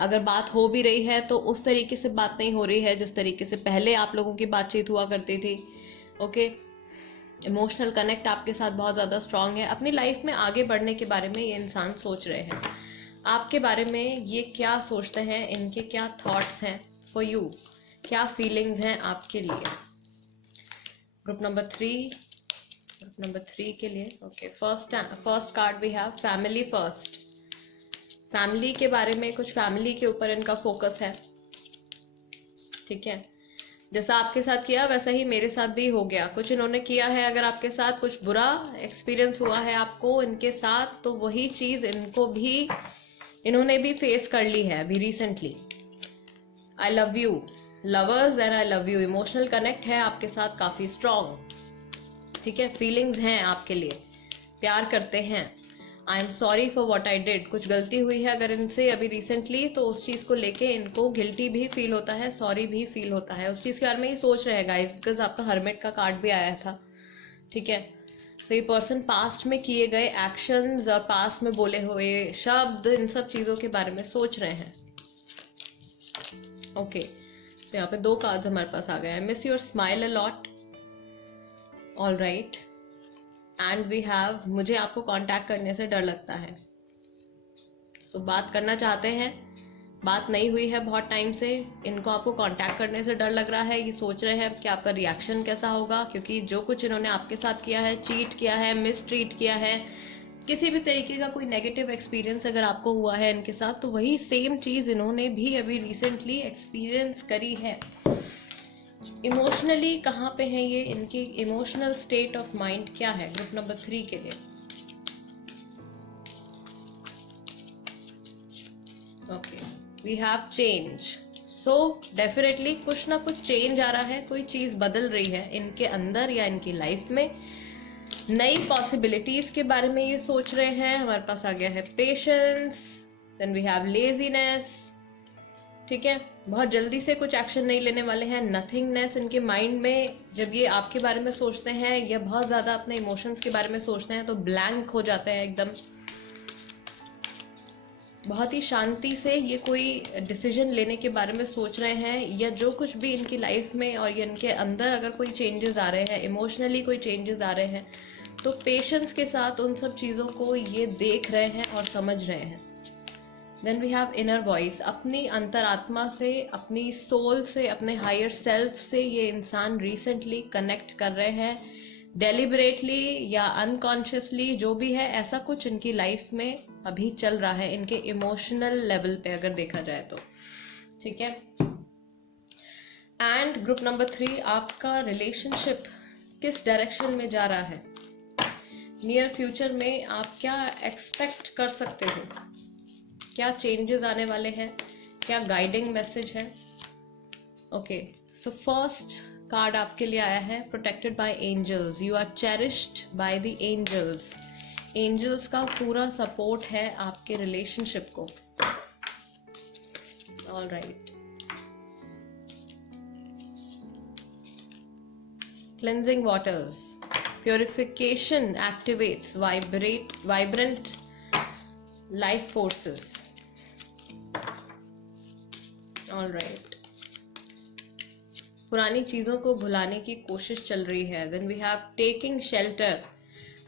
अगर बात हो भी रही है तो उस तरीके से बात नहीं हो रही है जिस तरीके से पहले आप लोगों की बातचीत हुआ करती थी। ओके, इमोशनल कनेक्ट आपके साथ बहुत ज़्यादा स्ट्रांग है। अपनी लाइफ में आगे बढ़ने के बारे में ये इंसान सोच रहे हैं। आपके बारे में ये क्या सोचते हैं, इनके क्या थॉट्स हैं फॉर यू, क्या फीलिंग्स हैं आपके लिए। ग्रुप नंबर 3 के लिए okay, first card we have family first. Family के बारे में, कुछ फैमिली के ऊपर इनका फोकस है। ठीक है, जैसा आपके साथ किया वैसा ही मेरे साथ भी हो गया। कुछ इन्होंने किया है, अगर आपके साथ कुछ बुरा एक्सपीरियंस हुआ है आपको इनके साथ, तो वही चीज इन्होंने भी फेस कर ली है अभी recently. I love you lovers and I love you, emotional connect है आपके साथ काफी स्ट्रॉन्ग। ठीक है, फीलिंग्स हैं आपके लिए, प्यार करते हैं। I am sorry for what I did, कुछ गलती हुई है अगर इनसे अभी रिसेंटली, तो उस चीज को लेके इनको गिल्टी भी फील होता है, सॉरी भी फील होता है। उस चीज के बारे में ही सोच रहे हैं गाइस, बिकॉज आपका हर्मिट का कार्ड भी आया था। ठीक है, सो ये पर्सन पास्ट में किए गए एक्शंस और पास्ट में बोले हुए शब्द, इन सब चीजों के बारे में सोच रहे हैं। ओके, सो यहाँ पे 2 कार्ड्स हमारे पास आ गए हैं। Miss your smile a lot, all right, and we have मुझे आपको कांटेक्ट करने से डर लगता है। सो बात करना चाहते हैं, बात नहीं हुई है बहुत टाइम से, इनको आपको कांटेक्ट करने से डर लग रहा है। ये सोच रहे हैं कि आपका रिएक्शन कैसा होगा, क्योंकि जो कुछ इन्होंने आपके साथ किया है, चीट किया है, मिस ट्रीट किया है, किसी भी तरीके का कोई नेगेटिव एक्सपीरियंस अगर आपको हुआ है इनके साथ, तो वही सेम चीज इन्होंने भी अभी रिसेंटली एक्सपीरियंस करी है। इमोशनली कहाँ पे है ये, इनकी इमोशनल स्टेट ऑफ माइंड क्या है ग्रुप नंबर 3 के लिए। Okay, we have change. So definitely कुछ ना कुछ चेंज आ रहा है, कोई चीज बदल रही है इनके अंदर या इनकी लाइफ में। नई पॉसिबिलिटीज के बारे में ये सोच रहे हैं। हमारे पास आ गया है patience, then we have laziness. ठीक है, बहुत जल्दी से कुछ एक्शन नहीं लेने वाले हैं। नथिंगनेस इनके माइंड में, जब ये आपके बारे में सोचते हैं या बहुत ज्यादा अपने इमोशंस के बारे में सोचते हैं तो ब्लैंक हो जाते हैं एकदम। बहुत ही शांति से ये कोई डिसीजन लेने के बारे में सोच रहे हैं, या जो कुछ भी इनकी लाइफ में और इनके अंदर अगर कोई चेंजेस आ रहे हैं, इमोशनली कोई चेंजेस आ रहे हैं, तो पेशेंस के साथ उन सब चीजों को ये देख रहे हैं और समझ रहे हैं। Then we have inner voice, अपनी अंतरात्मा से, अपनी सोल से, अपने हायर सेल्फ से ये इंसान रिसेंटली कनेक्ट कर रहे हैं, डेलिबरेटली या अनकॉन्शियसली, जो भी है, ऐसा कुछ इनकी लाइफ में अभी चल रहा है इनके इमोशनल लेवल पे अगर देखा जाए तो। ठीक है, एंड ग्रुप नंबर 3, आपका रिलेशनशिप किस डायरेक्शन में जा रहा है, नियर फ्यूचर में आप क्या एक्सपेक्ट कर सकते हो, क्या चेंजेस आने वाले हैं, क्या गाइडिंग मैसेज है। ओके, सो फर्स्ट कार्ड आपके लिए आया है protected by angels, you are cherished by the angels. Angels का पूरा सपोर्ट है आपके रिलेशनशिप को। All right, cleansing waters, purification activates vibrant life forces. All right, पुरानी चीजों को भुलाने की कोशिश चल रही है। Then we have taking shelter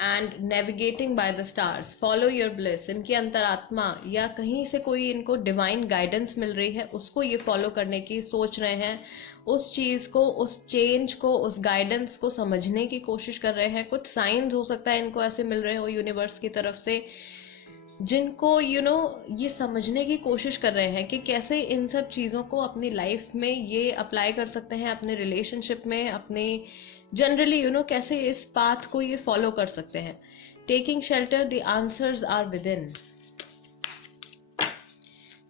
and navigating by the stars, follow your bliss. इनकी अंतरात्मा या कहीं से कोई इनको डिवाइन गाइडेंस मिल रही है, उसको ये फॉलो करने की सोच रहे हैं। उस चीज को, उस चेंज को, उस गाइडेंस को समझने की कोशिश कर रहे हैं। कुछ साइंस हो सकता है इनको ऐसे मिल रहे हो यूनिवर्स की तरफ से, जिनको ये समझने की कोशिश कर रहे हैं कि कैसे इन सब चीज़ों को अपनी लाइफ में ये अप्लाई कर सकते हैं, अपने रिलेशनशिप में, अपने जनरली कैसे इस पाथ को ये फॉलो कर सकते हैं। Taking shelter, the answers are within.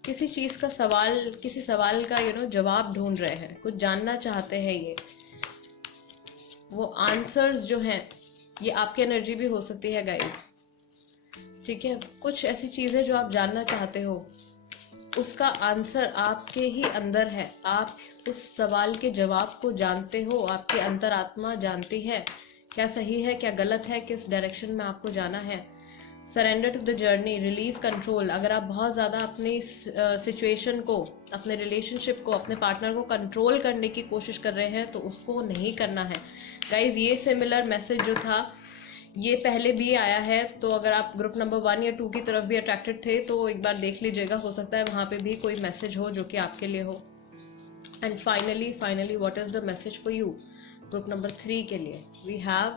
किसी चीज का सवाल, किसी सवाल का जवाब ढूंढ रहे हैं, कुछ जानना चाहते हैं ये। वो आंसर्स जो हैं, ये आपकी एनर्जी भी हो सकती है गाइस। ठीक है, कुछ ऐसी चीजें जो आप जानना चाहते हो, उसका आंसर आपके ही अंदर है। आप उस सवाल के जवाब को जानते हो, आपकी अंतरात्मा जानती है क्या सही है, क्या गलत है, किस डायरेक्शन में आपको जाना है। Surrender to the journey, release control. अगर आप बहुत ज़्यादा अपनी सिचुएशन को, अपने रिलेशनशिप को, अपने पार्टनर को कंट्रोल करने की कोशिश कर रहे हैं तो उसको नहीं करना है गाइज। ये सिमिलर मैसेज जो था ये पहले भी आया है, तो अगर आप ग्रुप नंबर 1 या 2 की तरफ भी अट्रैक्टेड थे तो एक बार देख लीजिएगा, हो सकता है वहाँ पे भी कोई मैसेज हो जो कि आपके लिए हो। And finally what is the message for you group number 3 के लिए? We have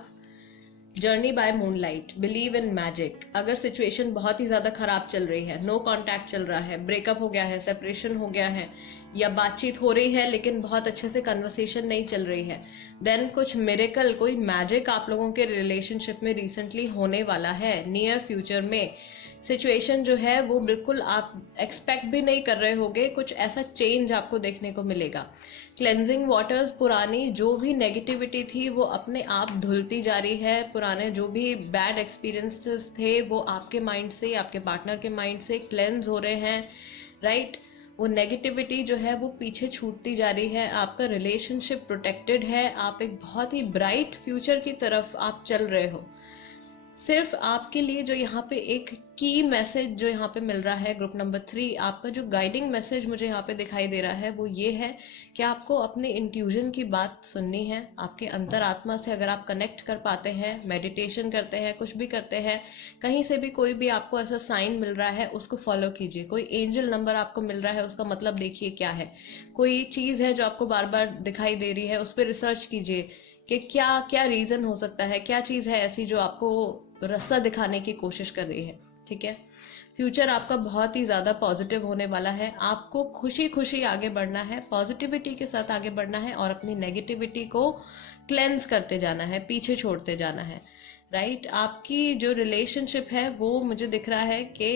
journey by moonlight, believe in magic. अगर सिचुएशन बहुत ही ज्यादा खराब चल रही है, नो कांटेक्ट चल रहा है, ब्रेकअप हो गया है, सेपरेशन हो गया है, या बातचीत हो रही है लेकिन बहुत अच्छे से कन्वर्सेशन नहीं चल रही है, देन कुछ मिरेकल, कोई मैजिक आप लोगों के रिलेशनशिप में रिसेंटली होने वाला है। नियर फ्यूचर में सिचुएशन जो है वो बिल्कुल आप एक्सपेक्ट भी नहीं कर रहे होगे, कुछ ऐसा चेंज आपको देखने को मिलेगा। क्लेंजिंग वाटर्स, पुरानी जो भी नेगेटिविटी थी वो अपने आप धुलती जा रही है। पुराने जो भी बैड एक्सपीरियंसेस थे वो आपके माइंड से, आपके पार्टनर के माइंड से क्लेंज हो रहे हैं, राइट। वो नेगेटिविटी जो है वो पीछे छूटती जा रही है, आपका रिलेशनशिप प्रोटेक्टेड है, आप एक बहुत ही ब्राइट फ्यूचर की तरफ आप चल रहे हो। सिर्फ आपके लिए जो यहाँ पे एक की मैसेज जो यहाँ पे मिल रहा है ग्रुप नंबर 3, आपका जो गाइडिंग मैसेज मुझे यहाँ पे दिखाई दे रहा है वो ये है कि आपको अपने इंट्यूजन की बात सुननी है। आपके अंतरात्मा से अगर आप कनेक्ट कर पाते हैं, मेडिटेशन करते हैं, कुछ भी करते हैं, कहीं से भी कोई भी आपको ऐसा साइन मिल रहा है उसको फॉलो कीजिए। कोई एंजल नंबर आपको मिल रहा है उसका मतलब देखिए क्या है। कोई चीज़ है जो आपको बार बार दिखाई दे रही है उस पर रिसर्च कीजिए कि क्या क्या रीज़न हो सकता है, क्या चीज़ है ऐसी जो आपको रास्ता दिखाने की कोशिश कर रही है, ठीक है। फ्यूचर आपका बहुत ही ज़्यादा पॉजिटिव होने वाला है। आपको खुशी खुशी आगे बढ़ना है, पॉजिटिविटी के साथ आगे बढ़ना है और अपनी नेगेटिविटी को क्लेंस करते जाना है, पीछे छोड़ते जाना है, राइट। आपकी जो रिलेशनशिप है वो मुझे दिख रहा है कि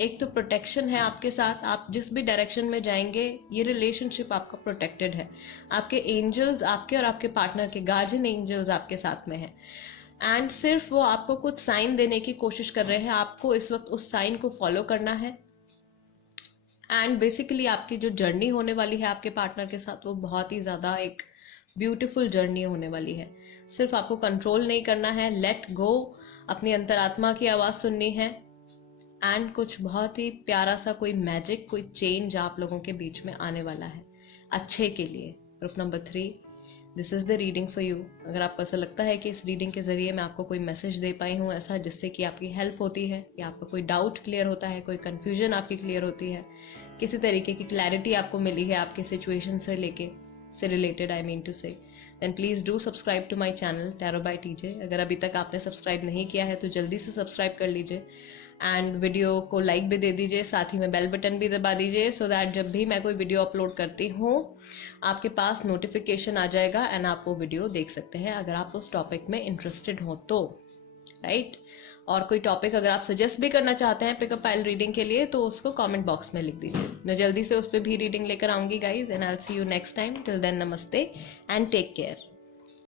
एक तो प्रोटेक्शन है आपके साथ, आप जिस भी डायरेक्शन में जाएंगे ये रिलेशनशिप आपका प्रोटेक्टेड है। आपके एंजल्स, आपके और आपके पार्टनर के गार्जियन एंजल्स आपके साथ में है, एंड सिर्फ वो आपको कुछ साइन देने की कोशिश कर रहे हैं, आपको इस वक्त उस साइन को फॉलो करना है। एंड बेसिकली आपकी जो जर्नी होने वाली है आपके पार्टनर के साथ वो बहुत ही ज़्यादा एक ब्यूटीफुल जर्नी होने वाली है। सिर्फ आपको कंट्रोल नहीं करना है, लेट गो, अपनी अंतरात्मा की आवाज़ सुननी है, एंड कुछ बहुत ही प्यारा सा कोई मैजिक, कोई चेंज आप लोगों के बीच में आने वाला है अच्छे के लिए। Group number 3, this is the reading for you. अगर आपको ऐसा लगता है कि इस रीडिंग के ज़रिए मैं आपको कोई मैसेज दे पाई हूँ ऐसा जिससे कि आपकी हेल्प होती है, या आपका कोई डाउट क्लियर होता है, कोई कन्फ्यूजन आपकी क्लियर होती है, किसी तरीके की क्लैरिटी आपको मिली है आपके सिचुएशन से related, I mean to say, then please do subscribe to my channel tarot by TJ. अगर अभी तक आपने सब्सक्राइब नहीं किया है तो जल्दी से सब्सक्राइब कर लीजिए, एंड वीडियो को लाइक भी दे दीजिए, साथ ही में बेल बटन भी दबा दीजिए, सो दैट जब भी मैं कोई वीडियो अपलोड करती हूँ आपके पास नोटिफिकेशन आ जाएगा एंड आप वो वीडियो देख सकते हैं अगर आप उस टॉपिक में इंटरेस्टेड हो तो, राइट। और कोई टॉपिक अगर आप सजेस्ट भी करना चाहते हैं पिकअप पाइल रीडिंग के लिए तो उसको कमेंट बॉक्स में लिख दीजिए, मैं जल्दी से उस पर भी रीडिंग लेकर आऊंगी guys. And I will see you next time, till then नमस्ते एंड टेक केयर।